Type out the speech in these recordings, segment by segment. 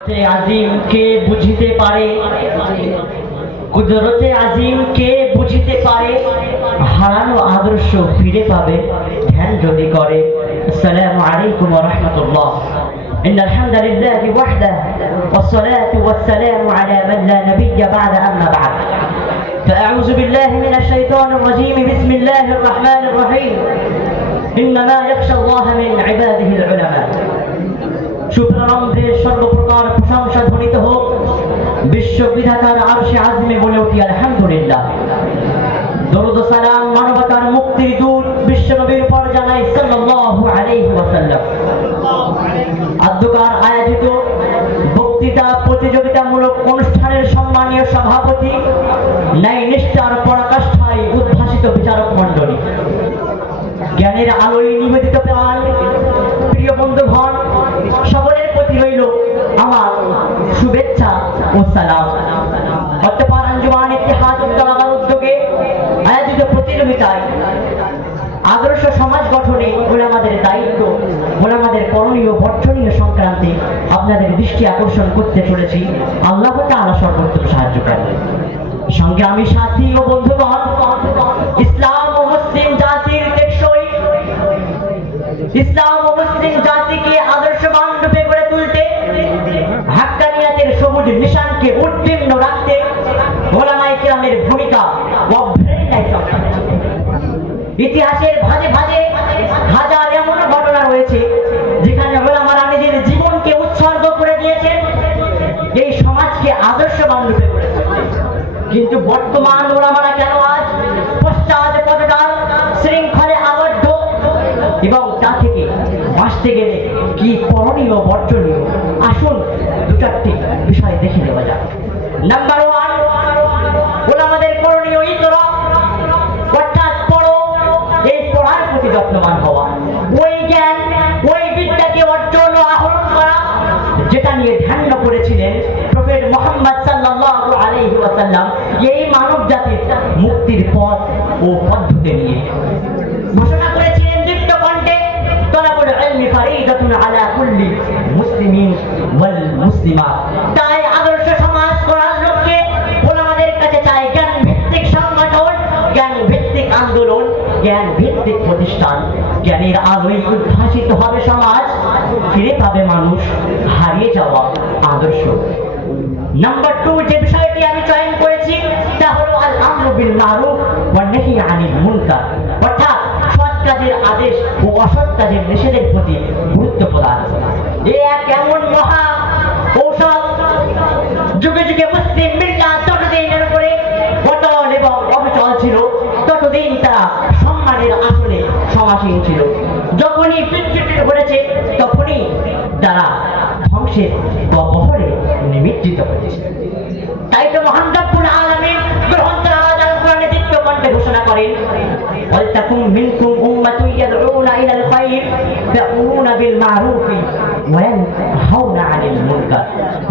আজিম কে বুঝিতে পারে, কুদরতে আজিম কে বুঝিতে পারে, হারানো আদর্শ ফিরে পাবে ধ্যান যদি করে। আসসালামু আলাইকুম ওয়া রাহমাতুল্লাহ। ইন্নাল হামদালিল্লাহি ওয়াহদাহু ওয়াসসালাতু ওয়াসসালামু আলা মান লা নাবিয়্যা বা'দা আম্মা বা'দ। فأعوذ بالله من الشيطان الرجيم. بسم الله الرحمن الرحيم. إنما يخشى الله من عباده العلماء. সুপ্রারম্ভে সর্বপ্রকার প্রশংসা ধ্বনিত হোক বিশ্ব বিধাতার আরশে আযমে, বলে উঠি আলহামদুলিল্লাহ। দরুদ ও সালাম মানবতার মুক্তির দূত বিশ্ব নবীর উপর জানাই সাল্লাল্লাহু আলাইহি ওয়াসাল্লাম। আদ্যকার আয়োজিত বক্তৃতা প্রতিযোগিতামূলক অনুষ্ঠানের সম্মানীয় সভাপতি, ন্যায় নিষ্ঠার পরাকাষ্ঠায় উদ্ভাসিত বিচারক মণ্ডলী, জ্ঞানের আলোয় নিবেদিত প্রাণ প্রিয় বন্ধুগণ, সকলের প্রতি রইল আমার শুভেচ্ছা ও সালাম। বর্তমান আঞ্জুমান ইত্তেহাদ উত্তরাবার উদ্যোগে আয়োজিত প্রতিযোগিতায় আদর্শ সমাজ গঠনে ওলামাদের দায়িত্ব, ওলামাদের করণীয় বর্জনীয় সংক্রান্তে আপনাদের দৃষ্টি আকর্ষণ করতে চলেছি। আল্লাহ তাআলা সর্বোত্তম সাহায্য করেন। সংগ্রামী সাথী ও বন্ধুগণ, ইসলাম ও মুসলিম জাতির টেকসই, ইসলাম ও মুসলিম জাতিকে আদর্শবান রূপে গড়ে তুলতে, হাক্কানিয়াতের সবুজ নিশানকে উত্তীর্ণ রাখতে ওলামায়ে কেরামের ভূমিকা অভ্রেন্যায় চর্চা। ইতিহাসের ভাঁজে ভাঁজে হাজার এমন ঘটনা রয়েছে যেখানে ওলামারা নিজের জীবনকে উৎসর্গ করে দিয়েছেন এই সমাজকে আদর্শবান রূপে গড়ে তুলতে। কিন্তু বর্তমান ওলামারা কেন আজ পশ্চাৎপদতার শৃঙ্খলে আবদ্ধ, এবং তা থেকে বাঁচতে গেলে কি করণীয় বর্জনীয়, আসুন দু চারটি বিষয় দেখে নেওয়া যাক। নাম্বার ওয়ান, ওলামাদের করণীয় ইকরা, অর্থাৎ পড়ো। এই পড়ার প্রতি যত্নবান হওয়া, ওই জ্ঞান ওই বিদ্যাকে অর্জন ও আহরণ করা যেটা নিয়ে ধ্যান করেছিলেন প্রফেট মুহাম্মদ সাল্লাল্লাহু আলাইহি ওয়াসাল্লাম এই মানব জাতির মুক্তির পথ ও পদ্ধতি নিয়ে ঘোষণা করেছিলেন দীপ্ত কণ্ঠে, তলাবুল ইলমি ফারিদাতুন আলা কুল্লি মুসলিমিন ওয়াল মুসলিমাত। তাই আদর্শ সমাজ গড়ার লক্ষ্যে ওলামাদের কাছে চাই জ্ঞান ভিত্তিক সংগঠন, জ্ঞান ভিত্তিক আন্দোলন, জ্ঞান ভিত্তিক প্রতিষ্ঠান। জ্ঞানের আলোয় উদ্ভাসিত হবে সমাজ, ফিরে পাবে মানুষ হারিয়ে যাওয়া আদর্শ। নাম্বার টু, যে বিষয়টি আমি চয়ন করেছি তা হলো আল আমরু বিল মারুফ ওয়া নাহি আনিল মুনকার, অর্থাৎ সৎ কাজের আদেশ ও অসৎ কাজের নিষেধের প্রতি গুরুত্ব প্রদান। এক এমন মহা ঔষধ, যুগে যুগে মুসলিম মিল্লাত ততদিনের উপরে অটল এবং অবিচল ছিল, ততদিন তারা সম্মানের আসনে সমাসীন ছিল। যখনই বিচ্যুতি ঘটেছে তখনই তারা ধ্বংসের বহরে নিমজ্জিত হয়েছে। তাই তো মহান রব্বুল আলামিন গ্রন্থের আল কোরআনে দীপ্ত কণ্ঠে ঘোষণা করেন, ওয়ালতাকুম মিনকুম উম্মাতুন ইয়াদউনা ইলাল খায়র ওয়ায়া'মুরুনা বিল মারুফি ওয়া ইয়ানহাউনা আনিল মুনকার।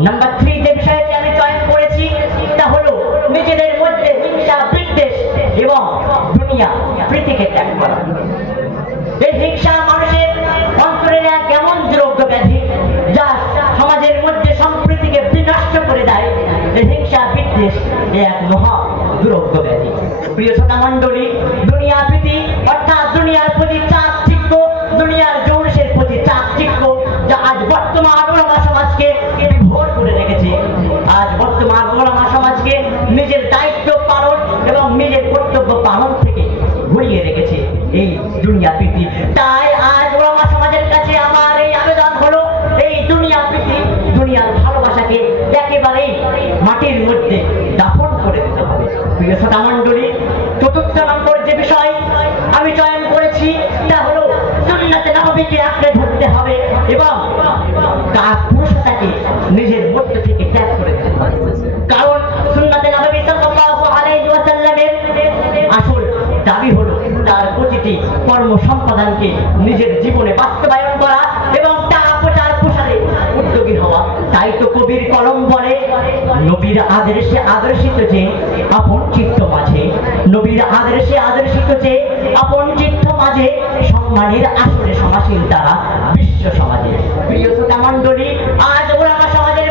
নাম্বার 3, যে বিষয়টি আমি চয়ন করেছি তা হলো নিজেদের মধ্যে হিংসা বিদ্বেষ এবং দুনিয়া প্রীতিকে ত্যাগ করা। এই হিংসা মানুষের অন্তরের এক এমন দ্রব্য ব্যাধি যা সমাজের মধ্যে সম্প্রীতিকে বিনষ্ট করে দেয়। এই হিংসা বিদ্বেষ এক মহা দ্রব্য ব্যাধি। প্রিয় শ্রোতা মণ্ডলী, দুনিয়া প্রীতি অর্থাৎ দুনিয়ার প্রতি চাকচিক্য, দুনিয়ার জৌলুসের প্রতি চাকচিক্য যা আজ বর্তমান ওলামা সমাজকে বিভোর করে রেখেছে। আজ বর্তমান ওলামা সমাজকে নিজের দায়িত্ব পালন এবং নিজের কর্তব্য পালন থেকে ঘুরিয়ে রেখেছে এই দুনিয়া প্রীতি। তাই আজ ওলামা সমাজের কাছে আমার এই আবেদন হলো, এই দুনিয়া প্রীতি, দুনিয়ার ভালোবাসাকে একেবারেই মাটির মধ্যে দাফন করে দিতে হবে। প্রিয় শ্রোতা মণ্ডলী, চতুর্থ নম্বর যে বিষয় আমি চয়ন করেছি তা হলো সুন্নাতে নববীকে আঁকড়ে ধরতে হবে এবং কাপুরুষতাকে নিজের মধ্য থেকে ত্যাগ করে দিতে হবে। কারণ সুন্নাতে নববী সাল্লাল্লাহু আলাইহি ওয়াসাল্লামের আসল দাবি হলো তার প্রতিটি কর্ম সম্পাদনকে নিজের জীবনে বাস্তবায়ন করা এবং তা প্রচার প্রসারে উদ্যোগী হওয়া। তাই তো কবির কলম বলে, নবীর আদর্শে আদর্শিত যে আপন চিত্ত মাঝে, নবীর আদর্শে আদর্শিত যে আপন চিত্ত মাঝে, সম্মানের আসরে সমাসীন তারা বিশ্ব সমাজে। প্রিয় শ্রোতা মণ্ডলী, আজ ওলামা সমাজের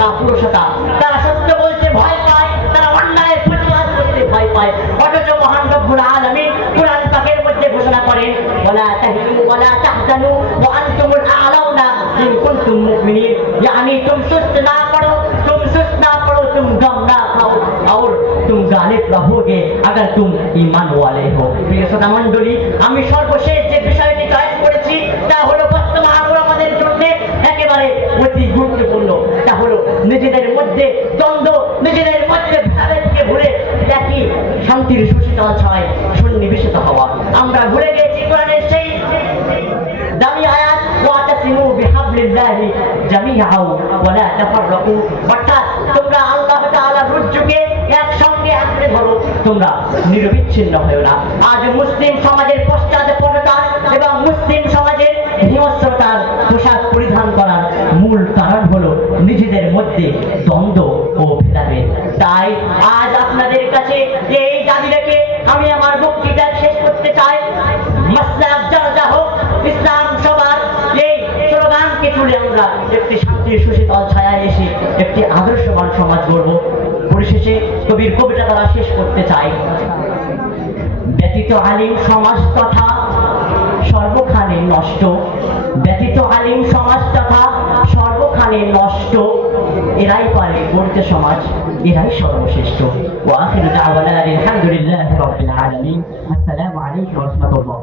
কাপুরুষতা, তারা সত্য বলতে ভয় পায়, তারা অন্যায়ের প্রতিবাদ করতে ভয় পায়। অথচ মহান রব্বুল আলামিন কুরআন পাকের মধ্যে ঘোষণা করেন, ওয়ালা তাহিনু ওয়ালা তাহজানু ওয়া আনতুমুল আ'লাউনা ইন কুনতুম মুমিনিন। यानी तुम सुस्त ना पड़ो, तुम गम ना खाओ और तुम गालिब रहोगे अगर तुम ईमान वाले हो। প্রিয় শ্রোতা মণ্ডলী, আমি সর্বশেষ যে বিষয়টি চয়ন করেছি তা হলো বর্তমান আমাদের জন্য একেবারে অতি গুরুত্বপূর্ণ। তা হলো নিজেদের মধ্যে দ্বন্দ্ব, নিজেদের মধ্যে ভেদাভেদকে ভুলে একই শান্তির সুশীতল ছয় সন্নিবেশিত হওয়া। আমরা ভুলে গেছি কোরআনের সেই দামি আয়াত, ওয়াতাসিমু বিহাবলিল্লাহি জামিআও ওয়া লা তাফাররাকু, অর্থাৎ তোমরা আল্লাহ তাআলার রজ্জুকে একসঙ্গে আঁকড়ে ধরো, তোমরা নিরবিচ্ছিন্ন হও না। আজ মুসলিম সমাজের পশ্চাৎপদতা এবং মুসলিম সমাজের হিংস্রতার পোশাক পরিধান করার মূল কারণ হলো নিজেদের মধ্যে দ্বন্দ্ব ও ভেদাভেদ। তাই আজ আপনাদের কাছে এই দাবি রেখে আমি আমার বক্তৃতা শেষ করতে চাই। মাসলাক জারজা হোক, ইসলাম সবার এই স্লোগানকে তুলে আমরা একটি শান্তির সুশীতল ছায়ায় এসে একটি আদর্শবান সমাজ গড়ব। পরিশেষে কবির কবিতা দ্বারা শেষ করতে চাই। ব্যতীত আলিম সমাজ তথা সর্বখানে নষ্ট, ব্যতীত আলিম সমাজ তথা সর্বখানে নষ্ট, এরাই পারে গড়তে সমাজ, এরাই সর্বশ্রেষ্ঠ। ওয়া আখিরু দাওয়ানা আলহামদুলিল্লাহি রাব্বিল আলামিন। আসসালামু আলাইকুম ওয়া রাহমাতুল্লাহ।